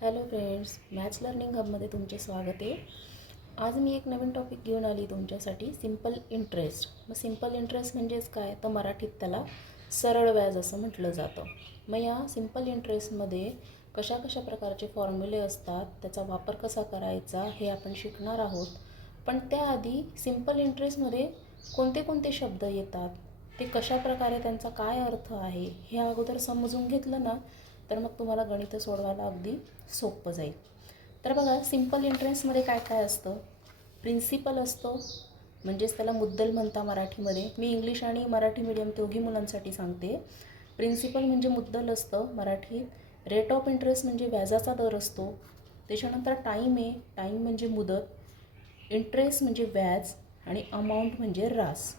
Hello friends, maths learning हबमध्ये तुमचे स्वागत आहे. आज मी एक नवीन टॉपिक घेऊन आली तुमच्यासाठी, सिंपल इंटरेस्ट. मग सिंपल इंटरेस्ट म्हणजेच काय, तर मराठीत त्याला सरळ व्याज असं म्हटलं जातं. मग या सिंपल इंटरेस्टमध्ये कशा कशा प्रकारचे फॉर्म्युले असतात, त्याचा वापर कसा करायचा हे आपण शिकणार आहोत. पण त्याआधी सिंपल इंटरेस्टमध्ये कोणते कोणते शब्द येतात, ते कशा प्रकारे त्यांचा काय अर्थ आहे हे अगोदर समजून घेतलं ना, तर मग तुम्हाला गणित सोडवायला अगदी सोपं जाईल. तर बघा, सिंपल इंटरेस्टमध्ये काय काय असतं. प्रिन्सिपल असतो, म्हणजेच त्याला मुद्दल म्हणता मराठीमध्ये. मी इंग्लिश आणि मराठी मीडियम दोघी मुलांसाठी सांगते. प्रिन्सिपल म्हणजे मुद्दल असतं मराठीत. रेट ऑफ इंटरेस्ट म्हणजे व्याजाचा दर असतो. त्याच्यानंतर टाईम आहे, टाईम म्हणजे मुदत. इंटरेस्ट म्हणजे व्याज आणि अमाऊंट म्हणजे रास.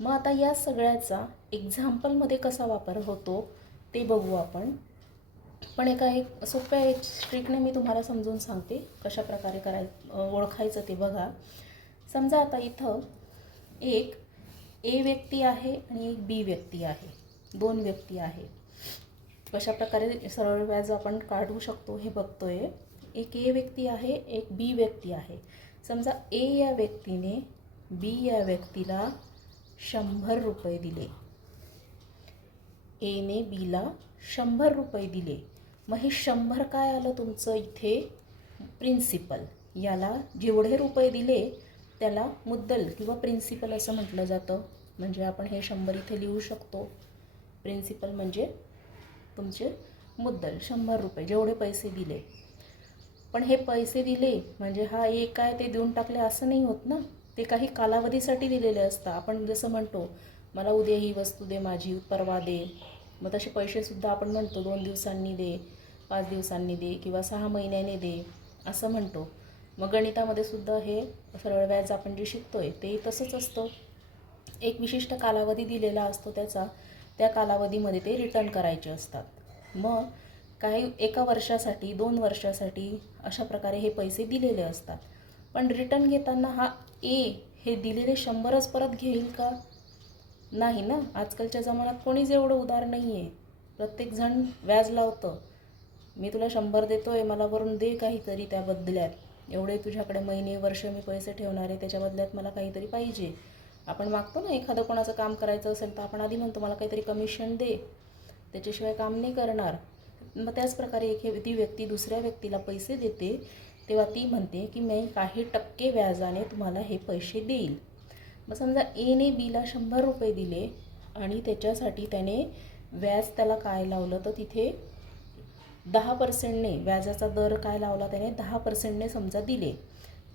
मग आता या सगळ्याचा एक्झाम्पलमध्ये कसा वापर होतो ते बघू आपण. पण एक सोप्या ट्रिकने मी तुम्हाला समजून सांगते कशा प्रकारे ओळखायचं ते बघा. समजा आता इथं एक ए व्यक्ती आहे आणि एक बी व्यक्ती आहे, दोन व्यक्ती आहे. कशा प्रकारे सरळ व्याज आपण काढू शकतो हे बघतोय. एक ए व्यक्ती आहे, एक बी व्यक्ती आहे. समजा ए या व्यक्तीने बी या व्यक्तीला 100 रुपये दिले. एने बीला 100 रुपये दिले. मग हे 100 काय आलं तुमचं इथे, प्रिन्सिपल. याला जेवढे रुपये दिले त्याला मुद्दल किंवा प्रिन्सिपल असं म्हटलं जातं. म्हणजे आपण हे 100 इथे लिहू शकतो. प्रिन्सिपल म्हणजे तुमचे मुद्दल, 100 रुपये जेवढे पैसे दिले. पण हे पैसे दिले म्हणजे हा एक काय ते देऊन टाकले असं नाही होत ना. ते काही कालावधीसाठी दिलेले असतं. आपण जसं म्हणतो, मला उद्या ही वस्तू दे, माझी परवा दे. मग तसे पैसेसुद्धा आपण म्हणतो 2 दिवसांनी दे, 5 दिवसांनी दे किंवा 6 महिन्याने दे असं म्हणतो. मग गणितामध्ये सुद्धा हे सरळ व्याज आपण जे शिकतोय ते तसंच असतं. एक विशिष्ट कालावधी दिलेला असतो त्याचा, त्या कालावधीमध्ये ते रिटर्न करायचे असतात. मग काही एका वर्षासाठी, 2 वर्षासाठी अशा प्रकारे हे पैसे दिलेले असतात. पण रिटर्न घेताना हा ए हे दिलेले 100च परत घेईल का? नाही ना. आजकालच्या जमान्यात कोणीच एवढं उदार नाही आहे. प्रत्येकजण व्याज लावतं. मी तुला 100 देतो आहे, मला वरून दे काहीतरी त्या बदल्यात. एवढे तुझ्याकडे महिने वर्ष मी पैसे ठेवणार आहे, त्याच्या बदल्यात मला काहीतरी पाहिजे. आपण मागतो ना, एखादं कोणाचं काम करायचं असेल तर आपण आधी म्हणतो मला काहीतरी कमिशन दे, त्याच्याशिवाय काम नाही करणार. मग त्याच प्रकारे ती व्यक्ती दुसऱ्या व्यक्तीला पैसे देते तेव्हा ती म्हणते की मी काही टक्के व्याजाने तुम्हाला हे पैसे देईल. मग समजा एने बीला 100 रुपये दिले आणि त्याच्यासाठी त्याने व्याज त्याला काय लावलं, तर तिथे 10%ने व्याजाचा दर काय लावला त्याने, 10%ने समजा दिले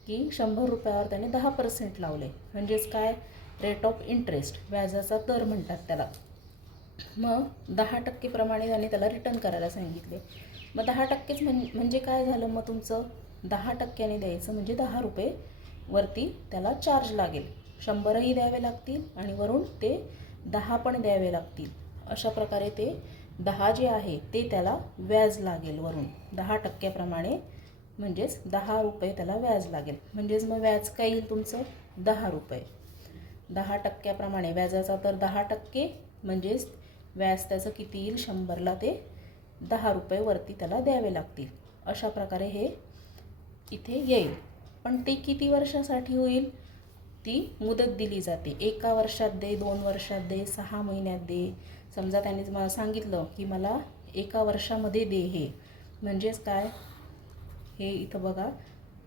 की 100 रुपयावर त्याने 10% लावले. म्हणजेच काय, रेट ऑफ इंटरेस्ट, व्याजाचा दर म्हणतात त्याला. मग 10% प्रमाणे त्याला रिटर्न करायला सांगितले. मग 10%च म्हणजे काय झालं, मग तुमचं 10%ने द्यायचं म्हणजे 10 रुपये वरती त्याला चार्ज लागेल. 100ही द्यावे लागतील आणि वरून ते 10 पण द्यावे लागतील. अशा प्रकारे ते 10 जे आहे ते त्याला व्याज लागेल वरून 10%प्रमाणे. म्हणजेच 10 रुपये त्याला व्याज लागेल. म्हणजेच मग व्याज काय येईल तुमचं, 10 रुपये. 10%प्रमाणे व्याजाचा दर 10%, म्हणजेच व्याज त्याचं किती येईल, 100ला ते 10 रुपये वरती त्याला द्यावे लागतील. अशा प्रकारे हे इथे येईल. पण ते किती वर्षासाठी होईल, ती मुदत दिली जाते. 1 वर्षात दे, 2 वर्षात दे, 6 महिन्यात दे. समजा त्याने मला सांगितलं की मला 1 वर्षामध्ये दे हे, म्हणजेच काय, हे इथं बघा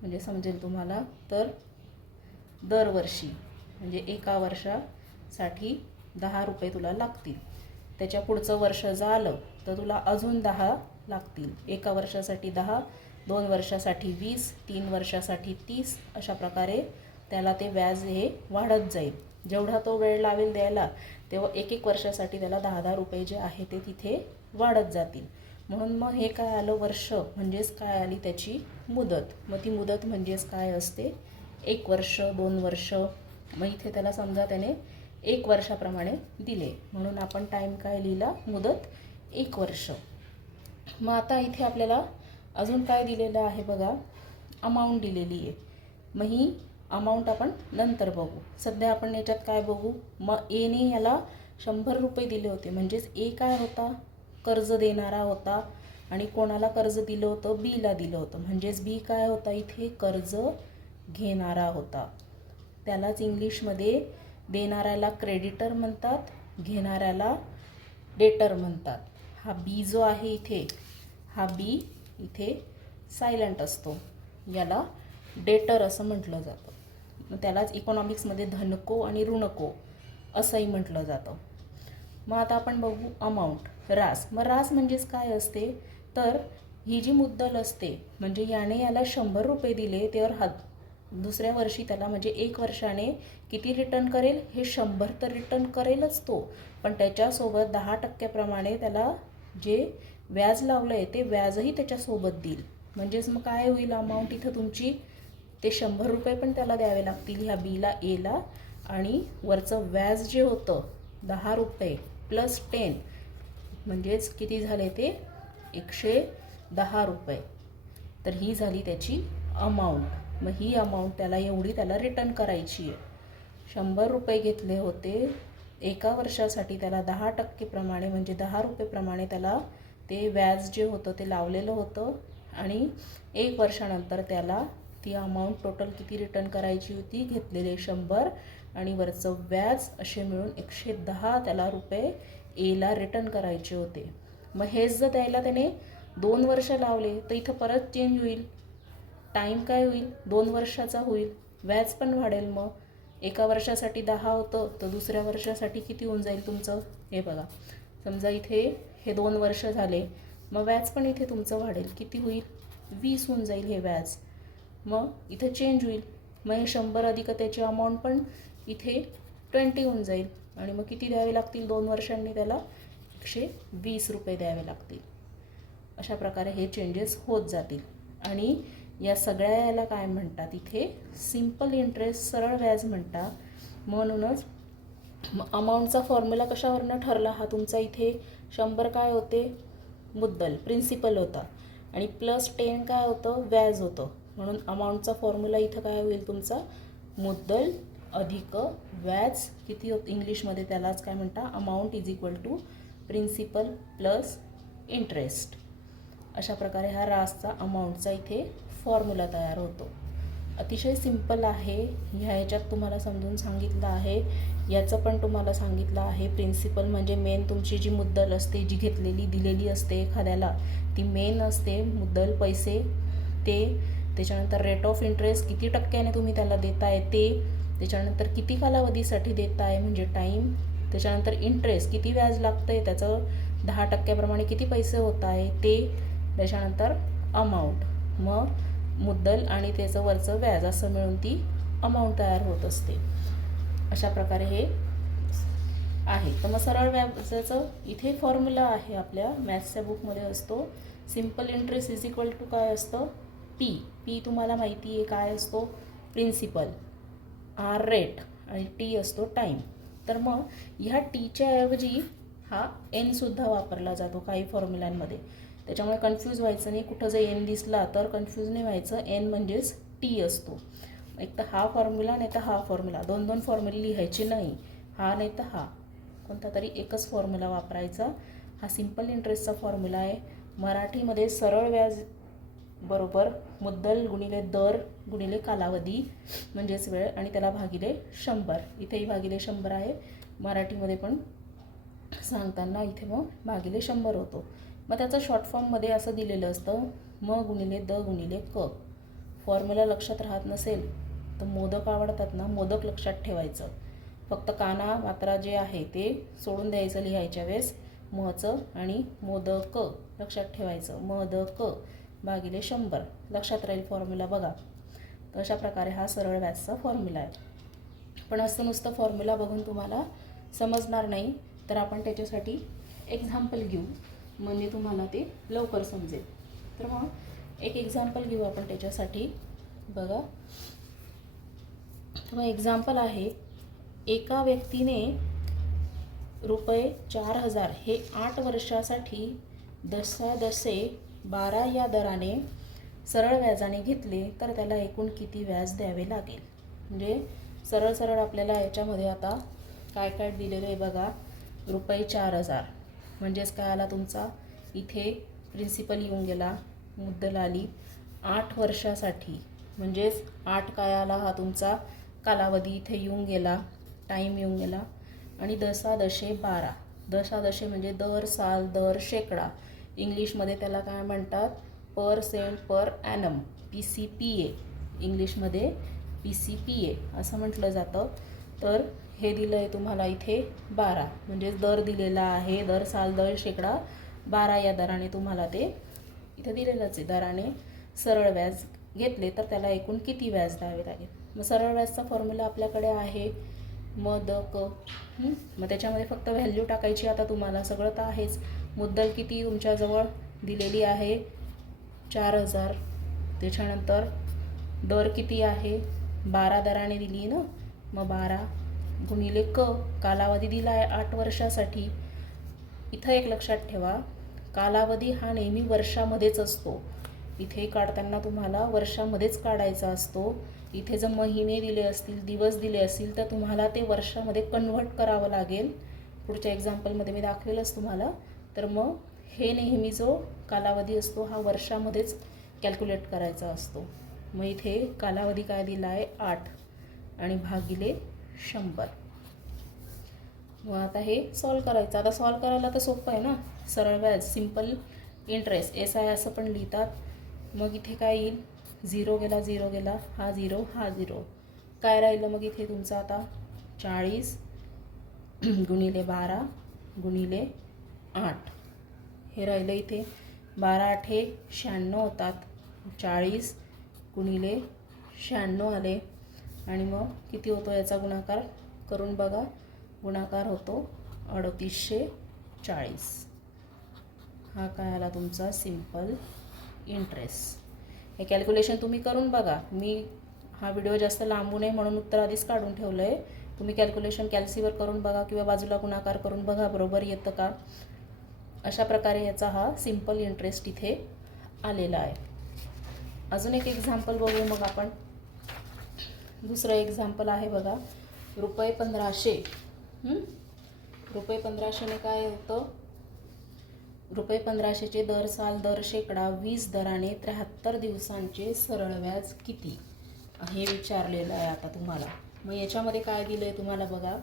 म्हणजे समजेल तुम्हाला. तर दरवर्षी म्हणजे 1 वर्षासाठी 10 रुपये तुला लागतील. त्याच्या पुढचं वर्ष झालं तर तुला अजून 10 लागतील. 1 वर्षासाठी 10, 2 वर्षासाठी 20, 3 वर्षासाठी 30. अशा प्रकारे त्याला ते व्याज हे वाढत जाईल. जेवढा तो वेळ लावेल द्यायला, तेव्हा 1 वर्षासाठी त्याला 10 रुपये जे आहे ते तिथे वाढत जातील. म्हणून मग हे काय आलं, वर्ष म्हणजेच काय आली त्याची मुदत. मग ती मुदत म्हणजेच काय असते, 1 वर्ष, 2 वर्ष. मग इथे त्याला समजा त्याने 1 वर्षाप्रमाणे दिले म्हणून आपण टाईम काय लिहिला, मुदत 1 वर्ष. मग आता इथे आपल्याला अजून काय दिलेलं आहे बघा, अमाऊंट दिलेली आहे. मग ही अमाऊंट आपण नंतर बघू. सध्या आपण याच्यात काय बघू, मग एने याला 100 रुपये दिले होते. म्हणजेच ए काय होता, कर्ज देणारा होता. आणि कोणाला कर्ज दिलं होतं, बीला दिलं होतं. म्हणजेच बी काय होता इथे, कर्ज घेणारा होता. त्यालाच इंग्लिशमध्ये देणाऱ्याला क्रेडिटर म्हणतात, घेणाऱ्याला डेटर म्हणतात. हा बी जो आहे इथे, हा बी इथे सायलंट असतो, याला डेटर असं म्हटलं जातं. मग त्यालाच इकॉनॉमिक्समध्ये धनको आणि ऋणको असंही म्हटलं जातं. मग आता आपण बघू अमाऊंट, रास. मग रास म्हणजेच काय असते, तर ही जी मुद्दल असते, म्हणजे याने याला 100 रुपये दिले, त्यावर दुसऱ्या वर्षी त्याला म्हणजे 1 वर्षाने किती रिटर्न करेल, हे 100 तर रिटर्न करेलच तो, पण त्याच्यासोबत 10% त्याला जे व्याज लावलं आहे ते व्याजही त्याच्यासोबत देईल. म्हणजेच मग काय होईल अमाऊंट इथं तुमची, ते 100 रुपये पण त्याला द्यावे लागतील ह्या बीला एला, आणि वरचं व्याज जे होतं 10 रुपये प्लस 10 म्हणजेच किती झाले ते 110 रुपये. तर ही झाली त्याची अमाऊंट. मग ही अमाऊंट त्याला एवढी त्याला रिटर्न करायची आहे. 100 रुपये घेतले होते, एका वर्षासाठी त्याला 10% म्हणजे 10 रुपयेप्रमाणे त्याला ते व्याज जे होतं ते लावलेलं होतं, आणि 1 वर्षानंतर त्याला ती अमाऊंट टोटल किती रिटर्न करायची होती, घेतलेले 100 आणि वरचं व्याज असे मिळून 110 त्याला रुपये एला रिटर्न करायचे होते. मग हेच जर द्यायला त्याने 2 वर्ष लावले तर इथं परत चेंज होईल, टाईम काय होईल, 2 वर्षाचा होईल, व्याज पण वाढेल. मग एका वर्षासाठी 10 होतं तर दुसऱ्या वर्षासाठी किती होऊन जाईल तुमचं, हे बघा, समजा इथे हे 2 वर्ष झाले, मग व्याज पण इथे तुमचं वाढेल, किती होईल, 20 होऊन जाईल हे व्याज. मग इथे चेंज होईल, मग हे 100 अधिक त्याची अमाऊंट पण इथे 20 होऊन जाईल, आणि मग किती द्यावे लागतील 2 वर्षांनी त्याला 120 रुपये द्यावे लागतील. अशा प्रकारे हे चेंजेस होत जातील. आणि या सगळ्या याला काय म्हणतात इथे, सिम्पल इंटरेस्ट, सरळ व्याज म्हणतात. म्हणूनच अमाऊंटचा फॉर्म्युला कशावरनं ठरला हा तुमचा, इथे 100 काय होते, मुद्दल प्रिन्सिपल होता, आणि प्लस 10 काय होतं, व्याज होतं. म्हणून अमाऊंटचा फॉर्म्युला इथं काय होईल तुमचा, मुद्दल अधिक व्याज किती होतं, इंग्लिशमध्ये त्यालाच काय म्हणतात, amount is equal to principal plus interest. अशा प्रकारे हा रासचा अमाऊंटचा इथे फॉर्म्युला तयार होतो. अतिशय सिंपल आहे, ह्या ह्याच्यात तुम्हाला समजून सांगितलं आहे. याचं पण तुम्हाला सांगितलं आहे. प्रिन्सिपल म्हणजे मेन तुमची जी मुद्दल असते, जी घेतलेली दिलेली असते एखाद्याला, ती मेन असते मुद्दल, पैसे ते. त्याच्यानंतर रेट ऑफ इंटरेस्ट, किती टक्क्याने तुम्ही त्याला देताय ते. त्याच्यानंतर किती कालावधीसाठी देताय म्हणजे टाईम. त्याच्यानंतर इंटरेस्ट, किती व्याज लागतं आहे, त्याचं 10% किती पैसे होत आहे ते. त्याच्यानंतर अमाऊंट, मग मुद्दल आणि त्याचं वरचं व्याज असं मिळून ती अमाऊंट तयार होत असते. अशा प्रकारे हे आहे. तर मग सरळ व्याजाचं इथे फॉर्म्युला आहे, आपल्या मॅथ्सच्या बुकमध्ये असतो. Simple interest is equal to काय असतं, पी. पी तुम्हाला माहिती आहे काय असतो, प्रिन्सिपल, आर रेट, आणि टी असतो टाईम. तर मग ह्या टीच्या ऐवजी हा एनसुद्धा वापरला जातो काही फॉर्म्युलांमध्ये. त्याच्यामुळे कन्फ्यूज व्हायचं नाही, कुठं जर एन दिसला तर कन्फ्यूज नाही व्हायचं. एन म्हणजेच टी असतो. एक तर हा फॉर्म्युला नाही तर हा फॉर्म्युला, 2 फॉर्म्युले लिहायचे नाही, हा नाही तर हा, कोणता तरी एकच फॉर्म्युला वापरायचा. हा सिम्पल इंटरेस्टचा फॉर्म्युला आहे. मराठीमध्ये सरळ व्याज बरोबर मुद्दल गुणिले दर गुणिले कालावधी म्हणजेच वेळ, आणि त्याला भागिले 100. इथेही भागिले 100 आहे, मराठीमध्ये पण सांगताना इथे मग भागिले 100 होतो. मग त्याचं शॉर्ट फॉर्ममध्ये असं दिलेलं असतं, म गुणिले द गुणिले क. फॉर्म्युला लक्षात राहत नसेल तर मोदक आवडतात ना, मोदक लक्षात ठेवायचं. फक्त काना मात्रा जे आहे ते सोडून द्यायचं लिहायच्या वेळेस, मचं आणि मोदक लक्षात ठेवायचं. मोदक भागिले 100 लक्षात राहील फॉर्म्युला बघा. तर अशा प्रकारे हा सरळ व्याजचा फॉर्म्युला आहे. पण असं नुसतं फॉर्म्युला बघून तुम्हाला समजणार नाही, तर आपण त्याच्यासाठी एक्झाम्पल घेऊ, म्हणजे तुम्हाला ते लवकर समजेल. तर मग एक एक्झाम्पल घेऊ आपण त्याच्यासाठी बघा. मग एक्झाम्पल आहे, एका व्यक्तीने रुपये 4000 हे 8 वर्षासाठी 10/12 या दराने सरळ व्याजाने घेतले तर त्याला एकूण किती व्याज द्यावे लागेल. म्हणजे सरळ सरळ आपल्याला याच्यामध्ये आता काय काय दिलेलं आहे बघा. रुपये 4000 म्हणजेच काय आला तुमचा, इथे प्रिन्सिपल येऊन गेला, मुद्दल आली 8 वर्षासाठी, म्हणजेच 8 काय आला हा तुमचा कालावधी इथे येऊन गेला, टाईम येऊन गेला. आणि दशादशे 12, दशादशे म्हणजे दर साल, दर शेकडा. इंग्लिशमध्ये त्याला काय म्हणतात, परसेंट पर ॲनम, PCPA, इंग्लिशमध्ये PCPA असं म्हटलं जातं. तर हे दिलं आहे तुम्हाला इथे 12, म्हणजे दर दिलेला आहे, दर साल, दर शेकडा 12 या दराने तुम्हाला ते इथे दिलेलंच आहे. दराने सरळ व्याज घेतले तर त्याला एकूण किती व्याज द्यावे लागेल. मग सरळ व्याजचा फॉर्म्युला आपल्याकडे आहे मग त्याच्यामध्ये फक्त व्हॅल्यू टाकायची. आता तुम्हाला सगळं तर आहेच. मुद्दल किती तुमच्याजवळ दिलेली आहे 4000, त्याच्यानंतर दर किती आहे 12 दराने दिली ना, मग 12 गुणिले कालावधी दिला आहे 8 वर्षासाठी. इथं एक लक्षात ठेवा, कालावधी हा नेहमी वर्षामध्येच असतो. इथे काढताना तुम्हाला वर्षामध्येच काढायचा असतो. इथे जर महिने दिले असतील, दिवस दिले असतील तर तुम्हाला ते वर्षामध्ये कन्व्हर्ट करावं लागेल. पुढच्या एक्झाम्पलमध्ये मी दाखवेलच तुम्हाला. तर मग हे नेहमी जो कालावधी असतो हा वर्षामध्येच कॅल्क्युलेट करायचा असतो. मग इथे कालावधी काय दिला आहे 8 आणि भागिले 100. मग आता हे सॉल्व करायचं. आता सॉल्व करायला तर सोपं आहे ना, सरळ व्याज, सिम्पल इंटरेस्ट, SI असं पण लिहितात. मग इथे काय येईल, 0 गेला, 0 गेला, हा 0, हा 0. काय राहिलं मग इथे तुमचं आता 40 गुणिले 12 गुणिले 8 हे राहिलं इथे. 12 8 96 होतात, 40 गुणिले 96 आले. आणि मग किती होतो याचा गुणाकार करून बघा, गुणाकार होतो 3840. हा काय आला तुमचा सिम्पल इंटरेस्ट. हे कॅल्क्युलेशन तुम्ही करून बघा. मी हा व्हिडिओ जास्त लांबू नये म्हणून उत्तर आधीच काढून ठेवलं आहे. तुम्ही कॅल्क्युलेशन कॅल्सीवर करून बघा किंवा बाजूला गुणाकार करून बघा बरोबर येतं का. अशा प्रकारे याचा हा सिम्पल इंटरेस्ट इथे आलेला आहे. अजून एक एक्झाम्पल बघू मग आपण. दुसरं एक्झाम्पल आहे बघा, ₹1500. ₹1500ने काय होतं, ₹1500चे दर साल, दर शेकडा 20 दराने 73 दिवसांचे सरळ व्याज किती हे विचारलेलं आहे आता तुम्हाला. मग याच्यामध्ये काय दिलं आहे तुम्हाला बघा,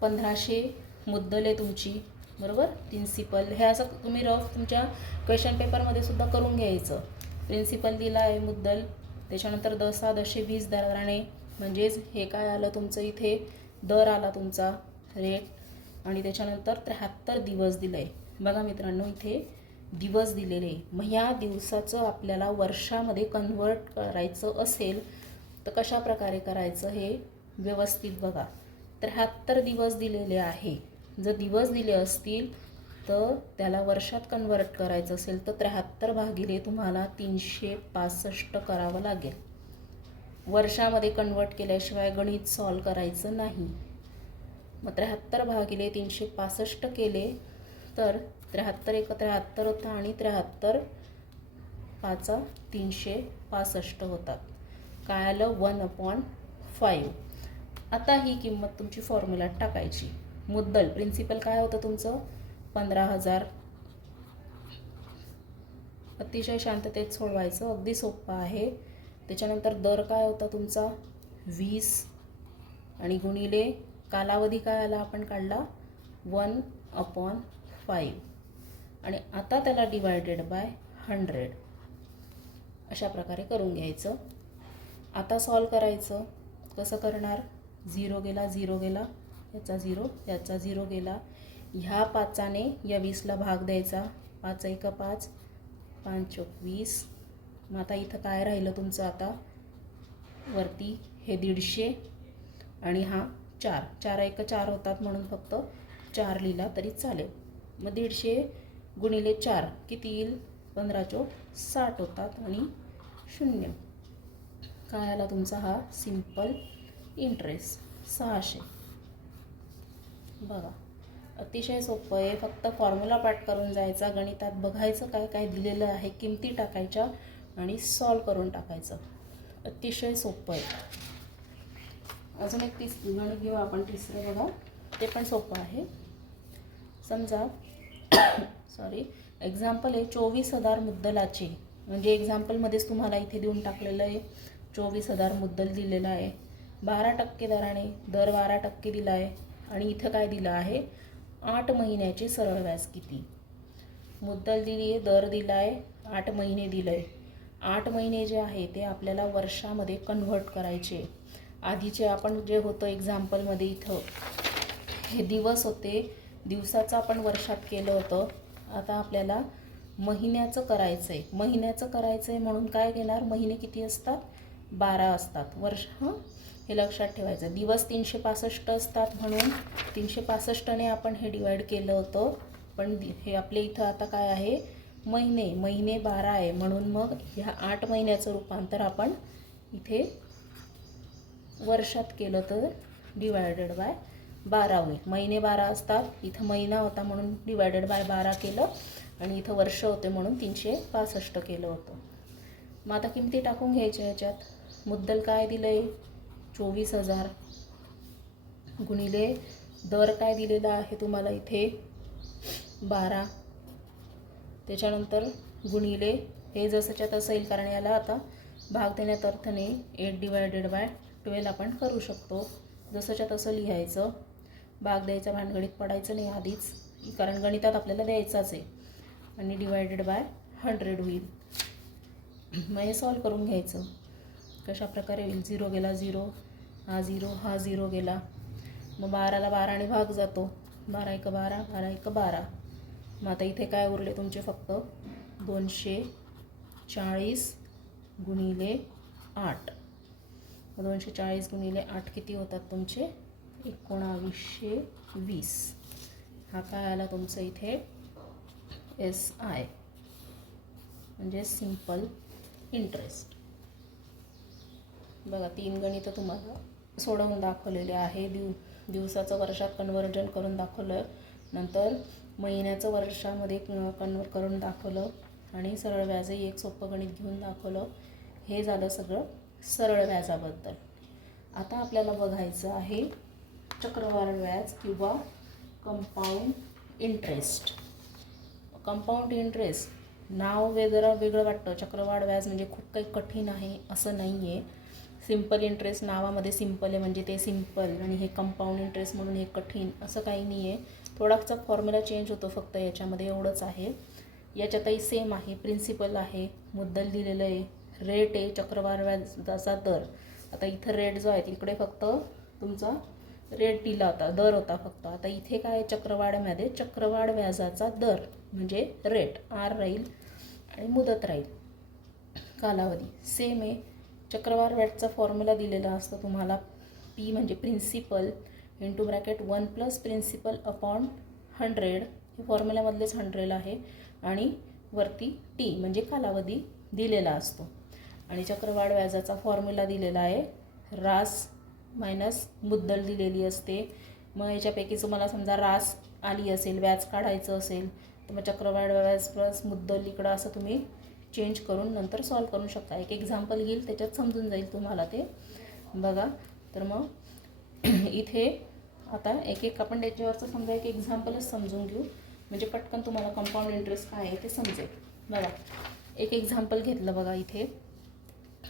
1500 मुद्दल आहे तुमची, बरोबर, प्रिन्सिपल. हे असं तुम्ही रफ तुमच्या क्वेश्चन पेपरमध्ये सुद्धा करून घ्यायचं. प्रिन्सिपल दिला आहे, मुद्दल, त्याच्यानंतर दशादशे 20 दराने, म्हणजेच हे काय आलं तुमचं इथे दर आला तुमचा रेट, आणि त्याच्यानंतर 73 दिवस दिलं आहे. बघा मित्रांनो, इथे दिवस दिलेले. मग ह्या दिवसाचं आपल्याला वर्षामध्ये कन्व्हर्ट करायचं असेल तर कशा प्रकारे करायचं हे व्यवस्थित बघा. 73 दिवस दिलेले आहे. जर दिवस दिले असतील तर त्याला वर्षात कन्व्हर्ट करायचं असेल तर 73 भागिले तुम्हाला 365 करावं लागेल. वर्षामध्ये कन्व्हर्ट केल्याशिवाय गणित सॉल्व करायचं नाही. मग 73 भागिले 365 केले तर 73 एक 73 होता आणि 73 पाचा 365 होतात. काय आलं 1/5. आता ही किंमत तुमची फॉर्म्युल्यात टाकायची. मुद्दल प्रिन्सिपल काय होतं तुमचं 15,000. अतिशय शांततेत सोडवायचं, अगदी सोपं आहे. त्याच्यानंतर दर काय होता तुमचा 20 आणि गुणिले कालावधी काय आला आपण काढला 1/5 आणि आता त्याला डिवायडेड बाय 100. अशा प्रकारे करून घ्यायचं. आता सॉल्व करायचं. कसं करणार, 0 गेला, 0 गेला, याचा 0, याचा 0 गेला. ह्या 5ने या 20ला भाग द्यायचा, 5 1 5, 5 20. मग आता इथं काय राहिलं तुमचं, आता वरती हे 150 आणि हा 4, 4 1 4 होतात म्हणून फक्त 4 लिहिला तरी चालेल. मग 150 गुणिले 4 किती येईल, 15 चोक 60 होतात आणि 0. काय आला तुमचा हा सिम्पल इंटरेस्ट 600. बघा, अतिशय सोपं आहे. फक्त फॉर्म्युला पाठ करून जायचा, गणितात बघायचं काय काय दिलेलं आहे, किमती टाकायच्या आणि सॉल्व करून टाकायचं. अतिशय सोपं आहे. अजून एक गणित घेऊ आपण, तिसरं बघा, ते पण सोपं आहे. समजा एक्झाम्पल आहे 24,000 मुद्दलाचे, म्हणजे एक्झाम्पलमध्येच तुम्हाला इथे देऊन टाकलेलं आहे 24,000 मुद्दल दिलेला आहे, 12% दराने दर 12% दिला आहे, आणि इथं काय दिलं आहे 8 महिन्याचे सरळ व्याज किती. मुद्दल दिली आहे, दर दिला आहे, 8 महिने दिलं आहे. 8 महिने जे आहे ते आपल्याला वर्षामध्ये कन्व्हर्ट करायचे. आधीचे आपण जे होतं एक्झाम्पलमध्ये इथं हे दिवस होते, दिवसाचं आपण वर्षात केलं होतं. आता आपल्याला महिन्याचं करायचं आहे. महिन्याचं करायचं आहे म्हणून काय घेणार, महिने किती असतात 12 असतात. वर्ष हे लक्षात ठेवायचं. दिवस 365 असतात म्हणून 365ने आपण हे डिवाईड केलं होतं, पण हे आपल्या इथं आता काय आहे महिने 12 आहे, म्हणून मग ह्या 8 महिन्याचं रूपांतर आपण इथे वर्षात केलं तर डिवायडेड बाय 12 होईल. महिने 12 असतात, इथं महिना होता म्हणून डिवायडेड बाय 12 केलं, आणि इथं वर्ष होते म्हणून 365 केलं होतं. मग आता किमती टाकून घ्यायच्या ह्याच्यात. मुद्दल काय दिलं आहे 24,000 गुणिले दर काय दिलेला आहे तुम्हाला इथे 12, त्याच्यानंतर गुणिले हे जसंच्या तसं येईल, कारण याला आता भाग देण्यात अर्थ नाही. 8 डिवायडेड बाय 12 आपण करू शकतो, जसंच्या तसं लिहायचं. भाग द्यायचा भानगडीत पडायचं नाही आधीच, कारण गणितात आपल्याला द्यायचाच आहे, आणि डिवायडेड बाय 100 होईल. मग हे सॉल्व करून घ्यायचं. कशा प्रकारे होईल, 0 गेला 0, हा 0, हा 0 गेला. मग 12ला 12ने भाग जातो, 12 1 12, 12 1 12. मग आता इथे काय उरले तुमचे फक्त 240 गुणिले 8. मग 240 गुणिले 8 किती होतात तुमचे 1920. हा काय आला तुमचं इथे SI, म्हणजे सिंपल इंटरेस्ट. बघा 3 गणितं तुम्हाला सोडवून दाखवलेले आहे. दिवसाचं वर्षात कन्वर्जन करून दाखवलं, नंतर महिन्याचं वर्षामध्ये कन्वर्ट करून दाखवलं, आणि सरळ व्याजही एक सोपं गणित घेऊन दाखवलं. हे झालं सगळं सरळ व्याजाबद्दल. आता आपल्याला बघायचं आहे चक्रवाढ व्याज किंवा कंपाऊंड इंटरेस्ट. कंपाऊंड इंटरेस्ट नाव जरा वेगळं वाटतं. चक्रवाढ व्याज म्हणजे खूप काही कठीण आहे असं नाही आहे. सिम्पल इंटरेस्ट नावामध्ये सिम्पल आहे म्हणजे ते सिम्पल, आणि हे कंपाऊंड इंटरेस्ट म्हणून हे कठीण असं काही नाही आहे. थोडासा फॉर्म्युला चेंज होतो फक्त याच्यामध्ये, एवढंच आहे. याच्यातही सेम आहे, प्रिन्सिपल आहे, मुद्दल दिलेलं आहे, रेट आहे, चक्रवाढ व्याजाचा दर. आता इथं रेट जो आहे तिकडे फक्त तुमचा रेट दिला होता, दर होता फक्त. आता इथे काय चक्रवाढमध्ये चक्रवाढ व्याजाचा दर म्हणजे रेट R राहील, आणि मुदत राहील, कालावधी सेम आहे. चक्रवाढ व्याजचा फॉर्म्युला दिलेला असतो तुम्हाला, P म्हणजे principal into bracket 1 + principal upon 100. हे फॉर्म्युल्यामधलेच 100 आहे, आणि वरती T म्हणजे कालावधी दिलेला असतो. आणि चक्रवाढ व्याजाचा फॉर्म्युला दिलेला आहे रास मायनस मुद्दल दिलेली असते. मग याच्यापैकी तुम्हाला समजा रास आली असेल, व्याज काढायचं असेल, तर मग चक्रवाढ व्याज प्लस मुद्दल इकडं असं तुम्ही चेंज करून नंतर सॉल्व करू शकता. एक एक्झाम्पल घेईल त्याच्यात समजून जाईल तुम्हाला ते. बघा तर मग इथे आता एक आपण त्याच्यावरचं समजा एक एक्झाम्पलच समजून घेऊ, म्हणजे पटकन तुम्हाला कंपाऊंड इंटरेस्ट काय आहे ते समजेल. बघा एक एक्झाम्पल घेतलं, बघा इथे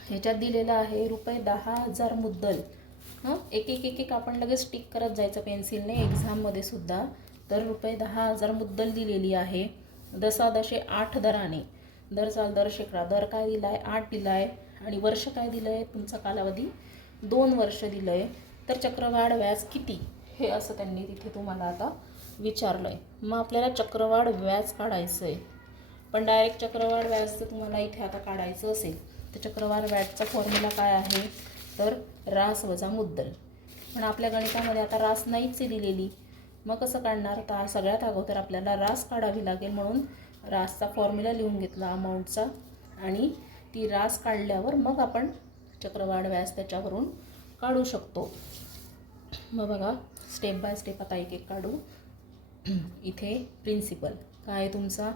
ह्याच्यात दिलेलं आहे ₹10,000 मुद्दल. एक आपण लगेच टिक करत जायचं पेन्सिलने एक्झाममध्ये सुद्धा. तर ₹10,000 मुद्दल दिलेली आहे, दशादशे 8 दराने. दर चाल दर शेकडा, दर काय दिला आहे 8 दिला आहे, आणि वर्ष काय दिलं आहे तुमचा कालावधी 2 वर्ष दिलं आहे. तर चक्रवाढ व्याज किती हे असं त्यांनी तिथे तुम्हाला आता विचारलं आहे. मग आपल्याला चक्रवाढ व्याज काढायचं आहे, पण डायरेक्ट चक्रवाढ व्याज जर तुम्हाला इथे आता काढायचं असेल तर चक्रवाढ व्याजचा फॉर्म्युला काय आहे तर रास वजा मुद्दल. पण आपल्या गणितामध्ये आता रास नाहीच आहे दिलेली, मग कसं काढणार. तर सगळ्यात अगोदर आपल्याला रास काढावी लागेल, म्हणून रासचा फॉर्म्युला लिहून घेतला अमाऊंटचा, आणि ती रास काढल्यावर मग आपण चक्रवाढ व्याज त्याच्यावरून काढू शकतो. मग बघा स्टेप बाय स्टेप आता एक काढू. इथे प्रिन्सिपल काय आहे तुमचा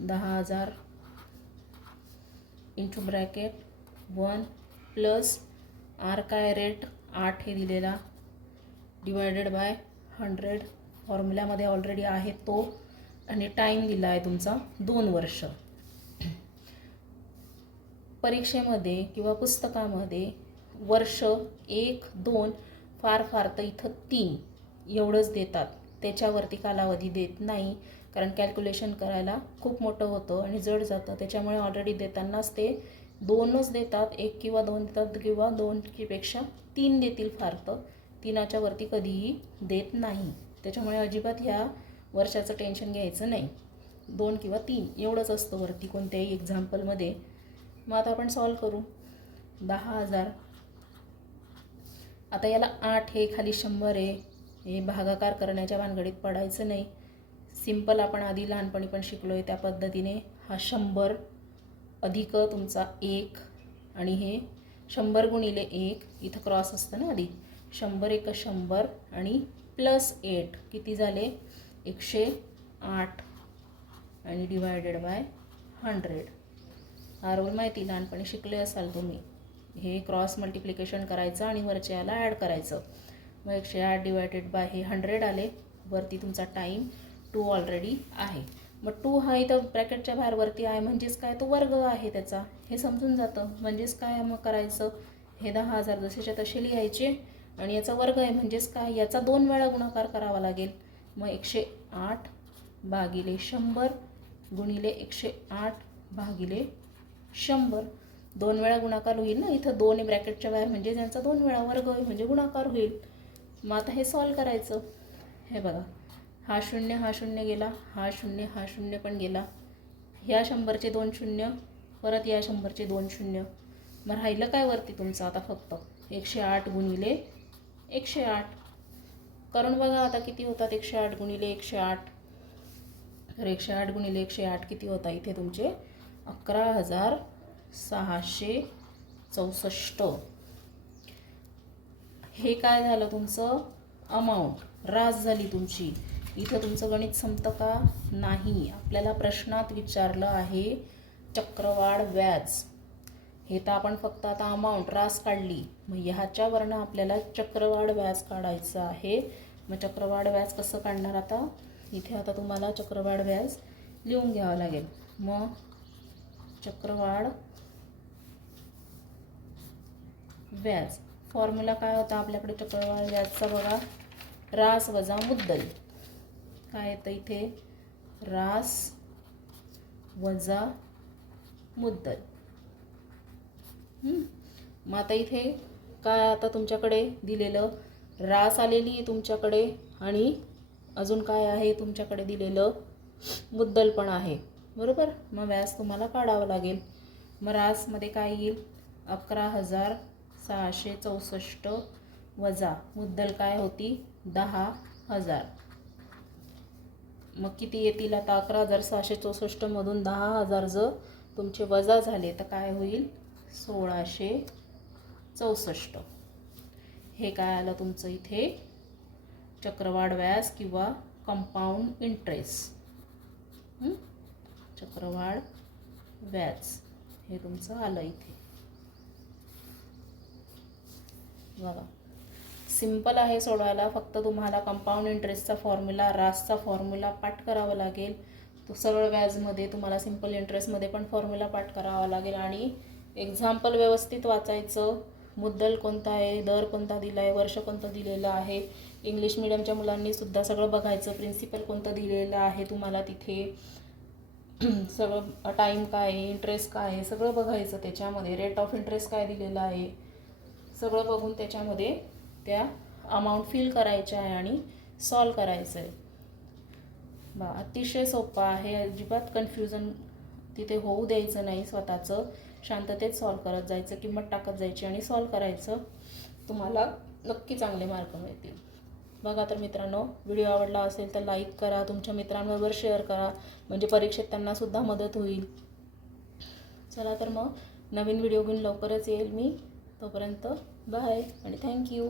10,000 इंटू ब्रॅकेट 1 + R काय रेट 8 हे दिलेला, डिवायडेड बाय 100 फॉर्म्युल्यामध्ये ऑलरेडी आहे तो, आणि टाईम दिला आहे तुमचा 2 वर्ष. परीक्षेमध्ये किंवा पुस्तकामध्ये वर्ष 1, 2 फार तर इथं 3 एवढंच देतात. त्याच्यावरती कालावधी देत नाही, कारण कॅल्क्युलेशन करायला खूप मोठं होतं आणि जड जातं. त्याच्यामुळे ऑलरेडी देतानाच ते 2च देतात, 1 किंवा 2 देतात किंवा 2पेक्षा 3 देतील फार तर. 3च्या वरती कधीही देत नाही. त्याच्यामुळे अजिबात ह्या वर्षाचं टेन्शन घ्यायचं नाही. 2 किंवा 3 एवढंच असतं वरती कोणत्याही एक्झाम्पलमध्ये. मग आता आपण सॉल्व करू. 10,000. आता याला 8 आहे, खाली 100 आहे. हे भागाकार करण्याच्या भानगडीत पडायचं नाही. सिंपल आपण आधी लहानपणी पण शिकलो आहे त्या पद्धतीने. हा 100 अधिक तुमचा 1 आणि हे 100 गुणिले 1 इथं क्रॉस असतं ना आधी. 100 × 100 आणि +8 किती झाले 108 आणि डिवायडेड बाय 100. हा रूल माहिती लहानपणी शिकले असाल तुम्ही. हे क्रॉस मल्टिप्लिकेशन करायचं आणि वरच्या याला ॲड करायचं. मग 108 डिवायडेड बाय हे 100 आले. वरती तुमचा टाईम 2 ऑलरेडी आहे. मग 2 हा इथं ब्रॅकेटच्या बाहेर वरती आहे म्हणजेच काय, तो वर्ग आहे त्याचा. हे समजून जातं. म्हणजेच काय मग करायचं, हे 10,000 जसेच्या तसे लिहायचे आणि याचा वर्ग आहे म्हणजेच काय, याचा 2 वेळा गुणाकार करावा लागेल. मग 108 भागिले 100 गुणिले 108 भागिले 100. 2 वेळा गुणाकार होईल ना. इथं 2 ब्रॅकेटच्या बाहेर म्हणजे त्यांचा 2 वेळा वर्ग होईल म्हणजे गुणाकार होईल. मग आता हे सॉल्व करायचं. हे बघा, हा 0 गेला, हा 0 पण गेला. ह्या 100चे 2 शून्य, परत या 100चे 2 शून्य. मग राहिलं काय वरती तुमचं आता फक्त 108 गुणिले 108. करून बघा आता किती होतात 108 गुणिले 108. तर 108 गुणिले 108 किती होता इथे तुमचे 11,664. हे काय झालं तुमचं अमाऊंट, रास झाली तुमची. इथं तुमचं गणित संपतं का नाही. आपल्याला प्रश्नात विचारलं आहे चक्रवाढ व्याज. हे तर आपण फक्त आता अमाऊंट रास काढली. मग ह्याच्यावरनं आपल्याला चक्रवाढ व्याज काढायचं आहे. मग चक्रवाढ व्याज कसं काढणार आता, इथे आता तुम्हाला चक्रवाढ व्याज लिहून घ्यावं लागेल. मग चक्रवाढ व्याज फॉर्म्युला काय होता आपल्याकडे चक्रवाढ व्याजचा बघा, रास वजा मुद्दल. काय येतं इथे, रास वजा मुद्दल. मग आता इथे काय आता तुमच्याकडे दिलेलं, रास आलेली आहे तुमच्याकडे आणि अजून काय आहे तुमच्याकडे दिलेलं, मुद्दल पण आहे बरोबर. मग व्याज तुम्हाला काढावं लागेल. मग रासमध्ये काय येईल 11,664 वजा मुद्दल काय होती 10,000. मग किती येतील आता 11,664 मधून 10,000 जर तुमचे वजा झाले तर काय होईल 1,664. हे काय आलं तुमचं इथे चक्रवाढ व्याज किंवा कंपाऊंड इंटरेस्ट. चक्रवाढ व्याज हे तुमचं आलं इथे बघा. सिंपल आहे सोडवायला. फक्त तुम्हाला कंपाऊंड इंटरेस्टचा फॉर्म्युला, रासचा फॉर्म्युला पाठ करावा लागेल. तो सरळ व्याजमध्ये तुम्हाला सिंपल इंटरेस्टमध्ये पण फॉर्म्युला पाठ करावा लागेल आणि एक्झाम्पल व्यवस्थित वाचायचं. मुद्दल कोणता आहे, दर कोणता दिला आहे, वर्ष कोणतं दिलेलं आहे. इंग्लिश मिडियमच्या मुलांनी सुद्धा सगळं बघायचं. प्रिन्सिपल कोणतं दिलेलं आहे तुम्हाला तिथे, सगळं टाईम काय आहे, इंटरेस्ट काय आहे सगळं बघायचं. त्याच्यामध्ये रेट ऑफ इंटरेस्ट काय दिलेलं आहे सगळं बघून त्याच्यामध्ये त्या अमाऊंट फिल करायच्या आहे आणि सॉल्व करायचं आहे. अतिशय सोपं आहे. अजिबात कन्फ्युजन तिथे होऊ द्यायचं नाही. स्वतःचं शांततेत सॉल्व करत जायचं, किंमत टाकत जायची आणि सॉल्व करायचं. तुम्हाला नक्की चांगले मार्क मिळतील. बघा तर मित्रांनो, व्हिडिओ आवडला असेल तर लाईक करा, तुमच्या मित्रांबरोबर शेअर करा, म्हणजे परीक्षेत त्यांनासुद्धा मदत होईल. चला तर मग नवीन व्हिडिओ घेऊन लवकरच येईल मी. तोपर्यंत बाय आणि थँक्यू.